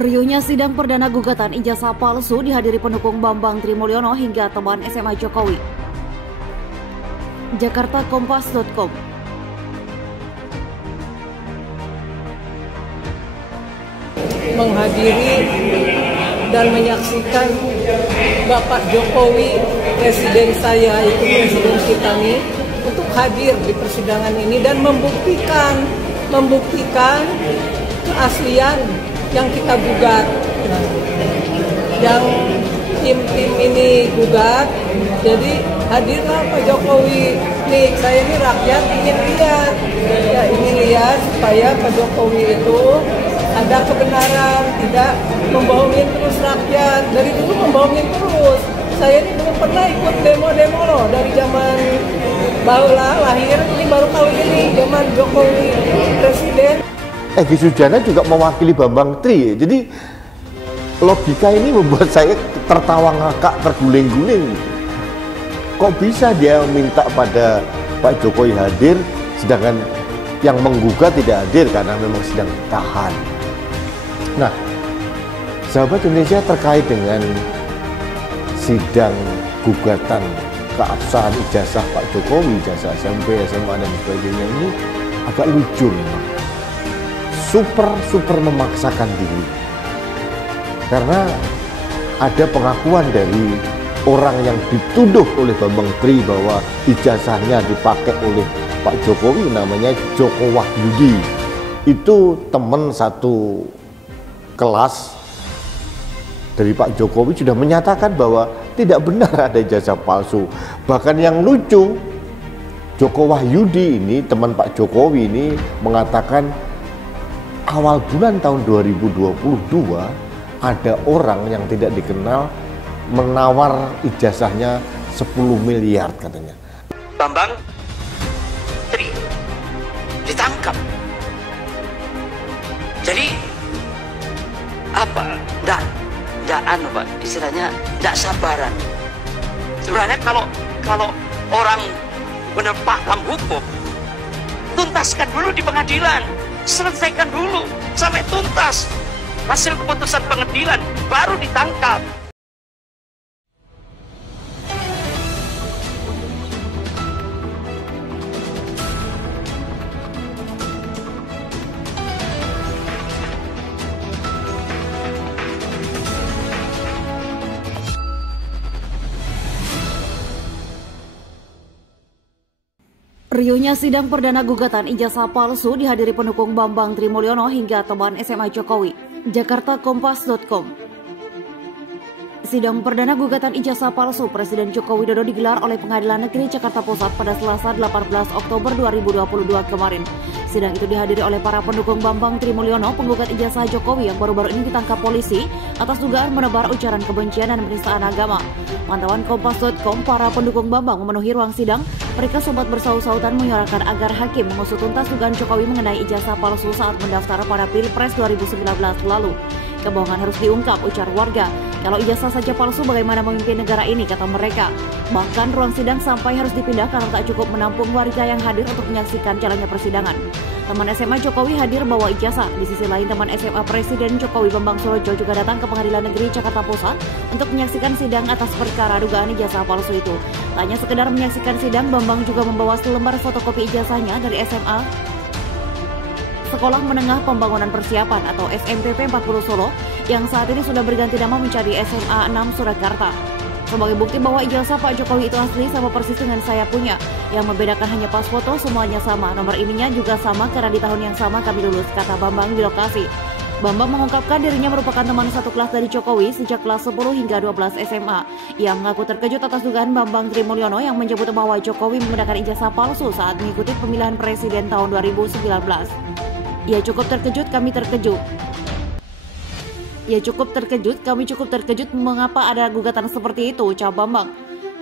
Riuhnya sidang perdana gugatan ijazah palsu dihadiri pendukung Bambang Trimulyono hingga teman SMA Jokowi. Jakarta Kompas.com. Menghadiri dan menyaksikan Bapak Jokowi, presiden saya, itu presiden kita nih, untuk hadir di persidangan ini dan membuktikan keaslian yang kita gugat, yang tim-tim ini gugat. Jadi hadirlah Pak Jokowi. Nih, saya ini rakyat ingin lihat supaya Pak Jokowi itu ada kebenaran, tidak membohongin terus rakyat. Dari dulu membohongin terus. Saya ini belum pernah ikut demo-demo loh dari zaman Baula lahir, ini baru kali ini zaman Jokowi presiden. Egy Sujana juga mewakili Bambang Tri. Jadi logika ini membuat saya tertawa ngakak, terguling-guling. Kok bisa dia minta pada Pak Jokowi hadir, sedangkan yang menggugat tidak hadir karena memang sedang ditahan. Nah, sahabat Indonesia, terkait dengan sidang gugatan keabsahan ijazah Pak Jokowi, ijazah SMP, SMA dan sebagainya ini agak lucu memang. Super memaksakan diri. Karena ada pengakuan dari orang yang dituduh oleh Bambang Tri bahwa ijazahnya dipakai oleh Pak Jokowi, namanya Joko Wahyudi. Itu teman satu kelas dari Pak Jokowi sudah menyatakan bahwa tidak benar ada ijazah palsu. Bahkan yang lucu, Joko Wahyudi ini, teman Pak Jokowi ini, mengatakan awal bulan tahun 2022 ada orang yang tidak dikenal menawar ijazahnya 10 miliar katanya. Bambang Tri ditangkap. Jadi apa? Nggak Pak, istilahnya nggak sabaran. Sebenarnya kalau orang benar paham hukum, tuntaskan dulu di pengadilan, selesaikan dulu sampai tuntas hasil keputusan pengadilan, baru ditangkap. Riuhnya sidang perdana gugatan ijazah palsu dihadiri pendukung Bambang Trimulyono hingga teman SMA Jokowi. Jakarta Kompas.com. Sidang perdana gugatan ijazah palsu Presiden Joko Widodo digelar oleh Pengadilan Negeri Jakarta Pusat pada Selasa 18 Oktober 2022 kemarin. Sidang itu dihadiri oleh para pendukung Bambang Trimulyono, penggugat ijazah Jokowi yang baru-baru ini ditangkap polisi atas dugaan menebar ujaran kebencian dan penistaan agama. Pantauan Kompas.com, para pendukung Bambang memenuhi ruang sidang. Mereka sempat bersaut-sautan menyuarakan agar hakim mengusut tuntas dugaan Jokowi mengenai ijazah palsu saat mendaftar pada Pilpres 2019 lalu. Kebohongan harus diungkap, ujar warga. Kalau ijazah saja palsu, bagaimana memimpin negara ini, kata mereka. Bahkan ruang sidang sampai harus dipindah karena tak cukup menampung warga yang hadir untuk menyaksikan jalannya persidangan. Teman SMA Jokowi hadir bawa ijazah. Di sisi lain, teman SMA Presiden Jokowi Bambang Surojo juga datang ke Pengadilan Negeri Jakarta Pusat untuk menyaksikan sidang atas perkara dugaan ijazah palsu itu. Tak hanya sekedar menyaksikan sidang, Bambang juga membawa selembar fotokopi ijazahnya dari SMA Sekolah Menengah Pembangunan Persiapan atau SMPP 40 Solo yang saat ini sudah berganti nama menjadi SMA 6 Surakarta. Sebagai bukti bahwa ijazah Pak Jokowi itu asli sama persis dengan saya punya. Yang membedakan hanya pas foto, semuanya sama. Nomor ininya juga sama karena di tahun yang sama kami lulus, kata Bambang di lokasi. Bambang mengungkapkan dirinya merupakan teman satu kelas dari Jokowi sejak kelas 10 hingga 12 SMA. Ia mengaku terkejut atas dugaan Bambang Trimulyono yang menyebut bahwa Jokowi menggunakan ijazah palsu saat mengikuti pemilihan presiden tahun 2019. Ia cukup terkejut, kami cukup terkejut mengapa ada gugatan seperti itu, ucap Bambang.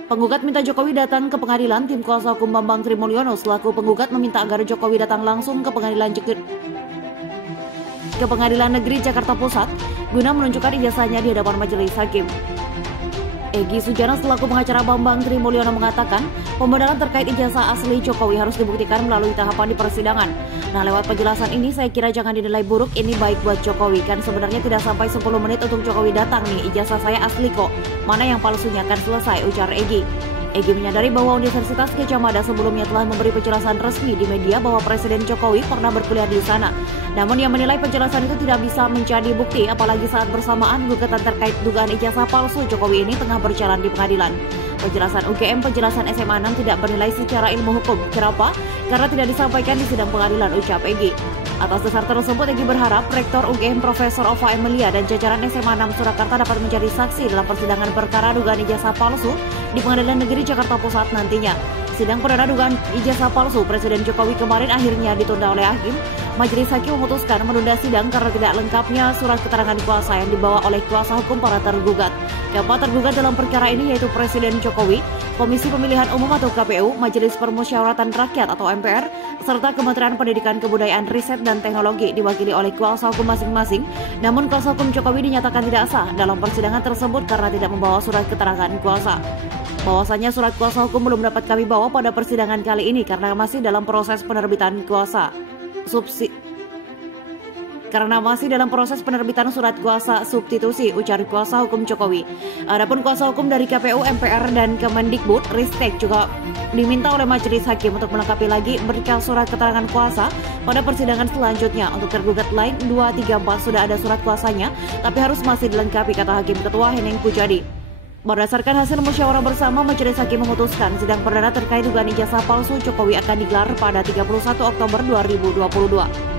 Penggugat minta Jokowi datang ke pengadilan. Tim kuasa hukum Bambang Trimulyono selaku penggugat meminta agar Jokowi datang langsung ke Pengadilan Negeri Jakarta Pusat guna menunjukkan ijazahnya di hadapan majelis hakim. Egy Sujana selaku pengacara Bambang Trimulyono mengatakan Pembenaran terkait ijazah asli Jokowi harus dibuktikan melalui tahapan di persidangan. Nah, lewat penjelasan ini saya kira jangan dinilai buruk, ini baik buat Jokowi. Kan sebenarnya tidak sampai 10 menit untuk Jokowi datang nih, ijazah saya asli kok. Mana yang palsunya, kan selesai, ujar Egy. Egy menyadari bahwa Universitas Gadjah Mada sebelumnya telah memberi penjelasan resmi di media bahwa Presiden Jokowi pernah berkuliah di sana. Namun ia menilai penjelasan itu tidak bisa menjadi bukti, apalagi saat bersamaan gugatan terkait dugaan ijazah palsu Jokowi ini tengah berjalan di pengadilan. Penjelasan UGM, penjelasan SMA 6 tidak bernilai secara ilmu hukum. Kenapa? Karena tidak disampaikan di sidang pengadilan, ucap Egy. Atas dasar tersebut, Egy berharap Rektor UGM Profesor Ova Emilia dan jajaran SMA 6 Surakarta dapat menjadi saksi dalam persidangan perkara dugaan ijazah palsu di Pengadilan Negeri Jakarta Pusat nantinya. Sidang perdana dugaan ijazah palsu Presiden Jokowi kemarin akhirnya ditunda oleh hakim. Majelis hakim memutuskan menunda sidang karena tidak lengkapnya surat keterangan kuasa yang dibawa oleh kuasa hukum para tergugat. Keempat tergugat dalam perkara ini yaitu Presiden Jokowi, Komisi Pemilihan Umum atau KPU, Majelis Permusyawaratan Rakyat atau MPR, serta Kementerian Pendidikan Kebudayaan Riset dan Teknologi diwakili oleh kuasa hukum masing-masing. Namun kuasa hukum Jokowi dinyatakan tidak sah dalam persidangan tersebut karena tidak membawa surat keterangan kuasa. Bahwasanya surat kuasa hukum belum dapat kami bawa pada persidangan kali ini karena masih dalam proses penerbitan surat kuasa substitusi, ujar kuasa hukum Jokowi. Adapun kuasa hukum dari KPU, MPR, dan Kemendikbud Ristek juga diminta oleh majelis hakim untuk melengkapi lagi berkas surat keterangan kuasa pada persidangan selanjutnya. Untuk tergugat lain 2, 3, 4 sudah ada surat kuasanya, tapi harus masih dilengkapi, kata Hakim Ketua Heneng Pujadi. Berdasarkan hasil musyawarah bersama, majelis hakim memutuskan sidang perdana terkait dugaan ijazah palsu Jokowi akan digelar pada 31 Oktober 2022.